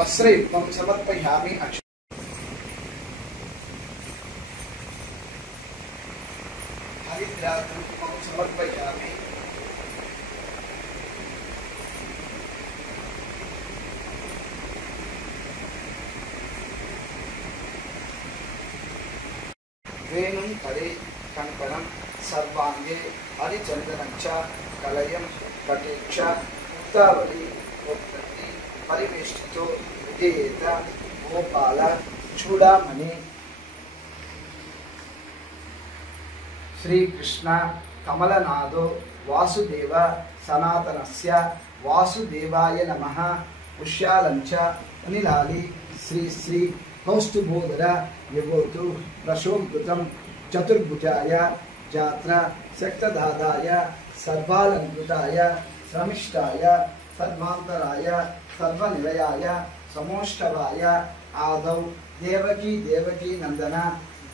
वस्त्रयुक्तं समर्पयामि हरिद्राकुङ्कुमं समर्पयामि वेणुं करे कङ्कणं सर्वाङ्गे हरिचन्दनं च कलयं कटेक्ष मुक्तावली उत्पत्ति परिवेष्टितो विधेयेत गोपाल चूडामणि श्री कृष्ण कमलनादो वासुदेव सनातनस्य वासुदेवाय नमः पुष्यालंच अनिलाली श्री श्री कौस्तुभोदर यवोतु प्रशोभृतं चतुर्भुजाय जात्रा शक्तदादाय सर्वालंकृताय श्रमिष्ठाय सर्वांतराय सर्वनिलयाय समोष्टवाय आदौ देवकी देवकी नंदन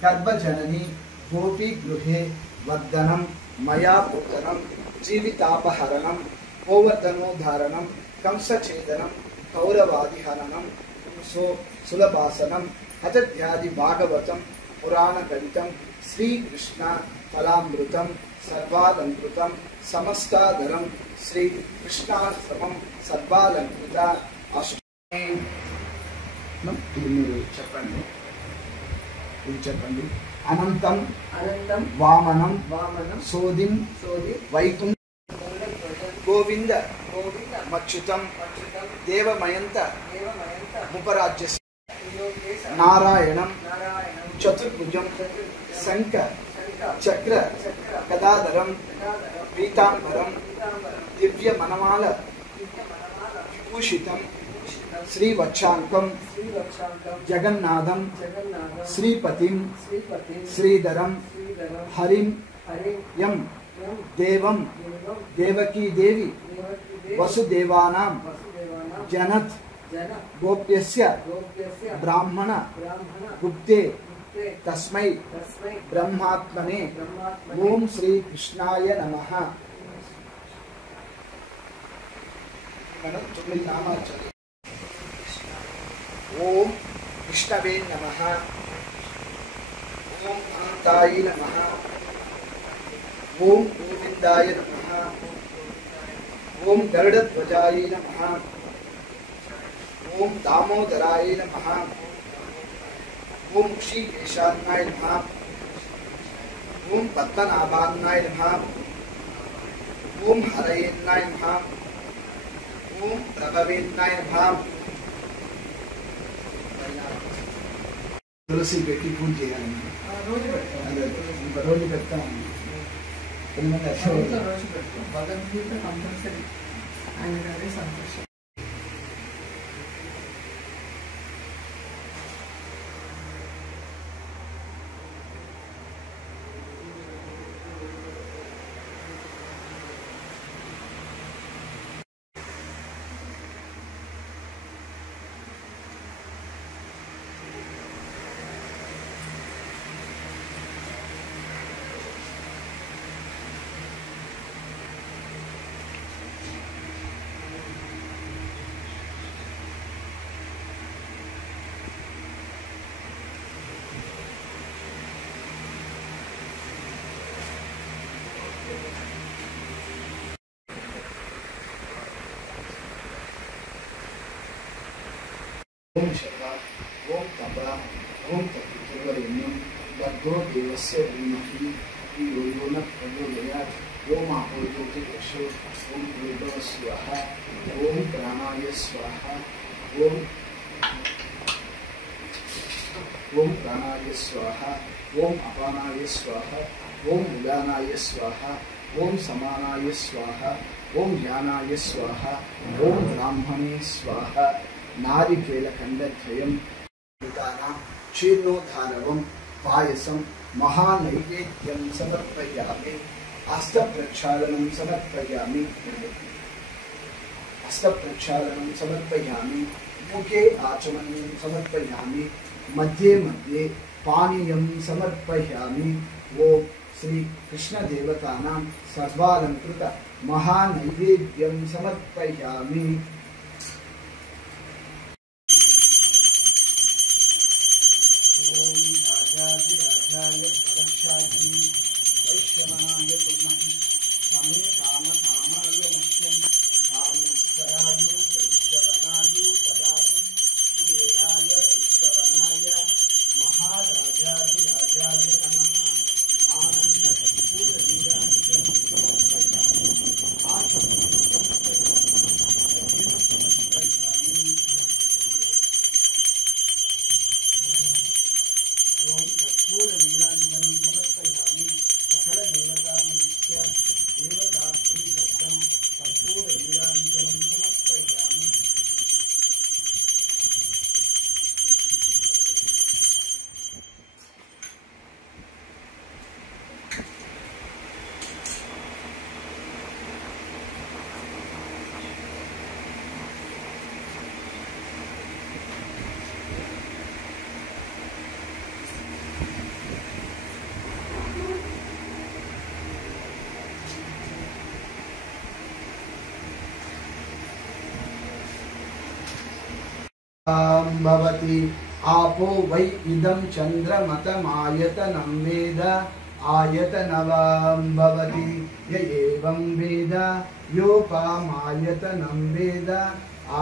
गर्भजननी गोपी गृहे वर्धनं मया पुत्रनं जीवितापहरणं गोवर्धनोद्धारणं कंसछेदनं कौरवादिहरणं सो सुलभासनं अतध्यादि भागवतं पुराणगणितं श्रीकृष्ण फलामृतं सर्वालंकृतं समस्ताधरं श्रीकृष्णाश्रमं सर्वालंकृत చెప్పండి అనంతం అనంతం వామనం వామనం సోదిం సోది వైకుంఠ గోవింద గోవింద మచ్యుతం మచ్యుతం దేవమయంత దేవమయంత ఉపరాజ్యస్య నారాయణం నారాయణం చతుర్భుజం శంఖ చక్ర గదాధరం పీతాంబరం దివ్య మనమాల విభూషితం श्रीवक्षांकं जगन्नाथं श्रीपतिं श्रीधरं हरिं यं देवं देवकी देवी वसुदेवानां जनत गोप्यस्य ब्राह्मण गुप्ते तस्मै ब्रह्मात्मने ओम श्री कृष्णाय नमः। ओम विष्णवे नमः। ओम अनंताय नमः। ओम गोविंदाय नमः। ओम गरुड़ध्वजाय नमः। ओम दामोदराय नमः। ओम ऋषिकेशाय नमः। ओम पद्मनाभाय नमः। ओम हरये नमः। ओम प्रभवे नमः। तुलसी पेटी पूज చేయాలి రోజు పెడతాం రోజు పెడతాం భగవద్గీత కంపల్సరీ ఆయన సంతోషం ओम शर्वा ओम तपा ओम तत्पुरुषवरेण्यं भर्गो देवस्य धीमहि धियो यो न प्रचोदयात् ओम आपो ज्योतिर्यशो ओम भूर्भुवः स्वाहा ओम प्राणाय स्वाहा ओम प्राणाय स्वाहा ओम अपानाय स्वाहा ओम उदानाय स्वाहा ओम समानाय स्वाहा ओम ज्ञानाय स्वाहा ओम ब्राह्मणे स्वाहा नारिकेलखण्डद्वयं क्षीर्णोद्धारवं पायसं महानैवेद्यं समर्पयामि। हस्तप्रक्षालनं समर्पयामि। मुखे आचमनीयं समर्पयामि। मध्ये मध्ये पानीयं समर्पयामि। ओम श्री कृष्ण देवतानां सर्वालंकृत महानैवेद्यं समर्पयामि। भवति आपो वै इदं चन्द्रमतमायतनं वेद आयतनवां भवति य एवं वेद योपामायतनं वेद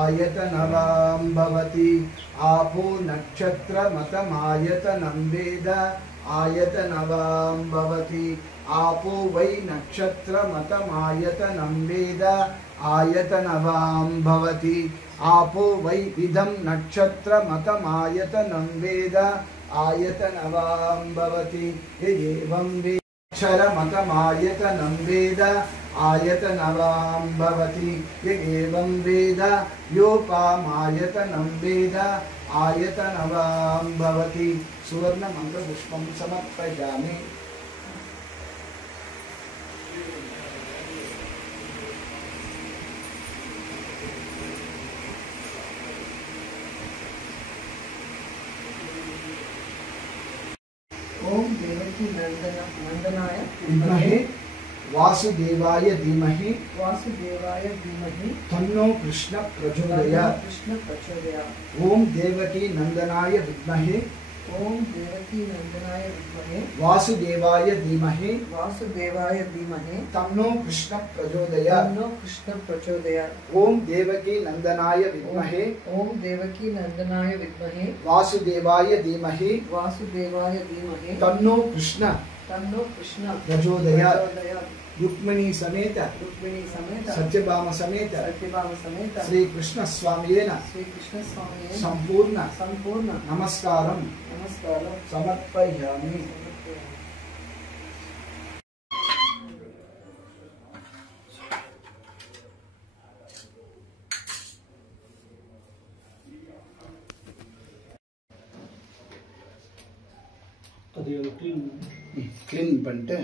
आयतनवां भवति आपो नक्षत्रमतमायतनं वेद आयतनवां भवति आपो वै नक्षत्रमतमायतनं वेद आयतनवां भवति आपो वै इदं नक्षत्रमतमायतनं वेद आयतनवां भवति एवं वेक्षरमतमायतनं वेद आयतनवां भवति एवं वेद योपामायतनं वेद आयतनवां भवति सुवर्णमन्त्रपुष्पं समर्पयामि। ओम देवकी नंदनाय विद्महे वासुदेवाय धीमहि तन्नो कृष्ण प्रचोदयात्। ओम देवकी नंदनाय विद्महे वासुदेवाय धीमहि तन्नो कृष्ण प्रचोदयात्। ओम देवकी नंदनाय विद्महे वासुदेवाय धीमहि तन्नो कृष्ण प्रचोदयात्। रुक्मिणी समेत सत्यभामा समेत श्री कृष्ण स्वामियेन संपूर्ण नमस्कारं समर्पयामि। क्लीन பண்ணிட்டு